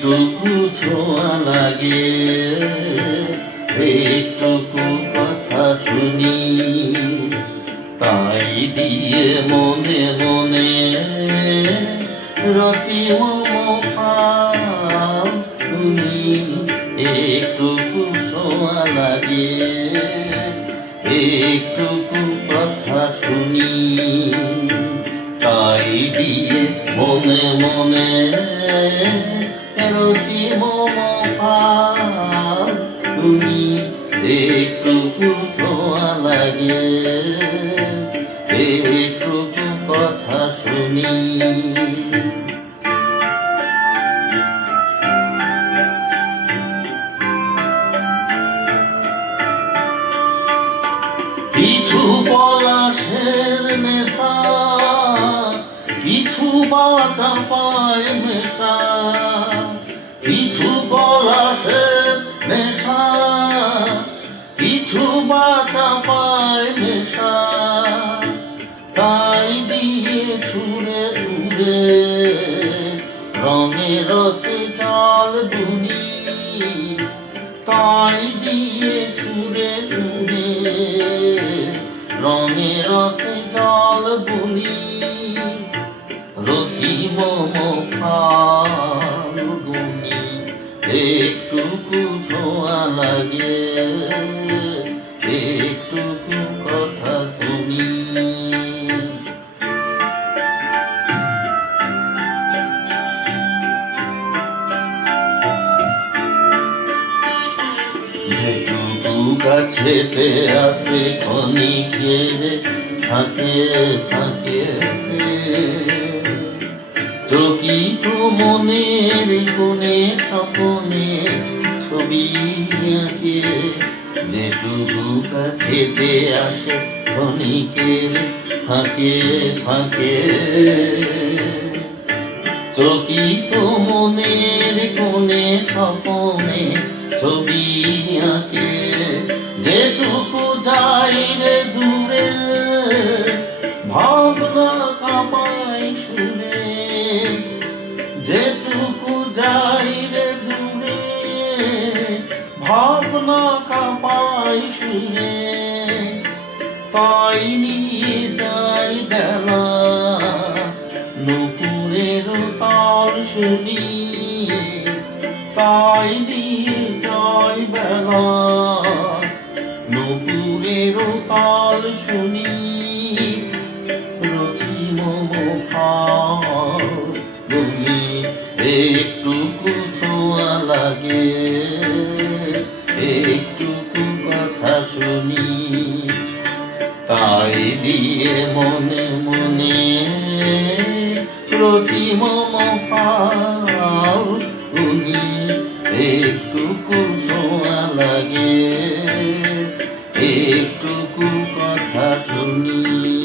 একটুকু ছোঁয়া লাগে, একটুকু কথা শুনি, তাই দিয়ে মনে মনে রচি মম ফাল্গুনি। একটুকু ছোঁয়া লাগে, একটুকু কথা শুনি, তাই দিয়ে মনে মনে রচি মম ফাল্গুনি। একটুকু ছোঁয়া লাগে, একটুকু কথা শুনি। কিছু পলাশের নেশা, কিছু বাঁচা পায় নেশা, কিছু পলাশের নেশা, কিছু বাঁচা পায় নেশা, তাই দিয়ে ছুঁড়ে ছুঁড়ে রঙে রসে জল বুনি, তাই দিয়ে ছুঁড়ে ছুঁড়ে রঙে রসে জল বুনি। রচি মম ফাল্গুনি, একটুকু ছোঁয়া লাগে, একটুকু কথা শুনি। যেটুকু কাছেতে আসে ক্ষণিকের ফাঁকে ফাঁকে, চকিত মনের কোণে স্বপনে ছবি আঁকে। যেটুকু কাছেতে আসে ক্ষণিকের ফাঁকে ফাঁকে, চকিত মনের কোণে স্বপনে ছবি আঁকে। যেটুকু যাই রে দূরে ভাবনা কাঁপাই সুরে, যেটুকু যাই রে দূরে ভাবনা কাঁপাই সুরে, তাই নিয়ে যাই বেলা নুপুরের তাল শুনি, তাই নিয়ে যাই বেলা নুপুরের তাল শুনি। রচি মম ফাল্গুনি, একটুকু ছোঁয়া লাগে, একটুকু কথা শুনি, তাই দিয়ে মনে মনে রচি মম ফাল্গুনি। একটুকু ছোঁয়া লাগে, একটুকু কথা শুনি।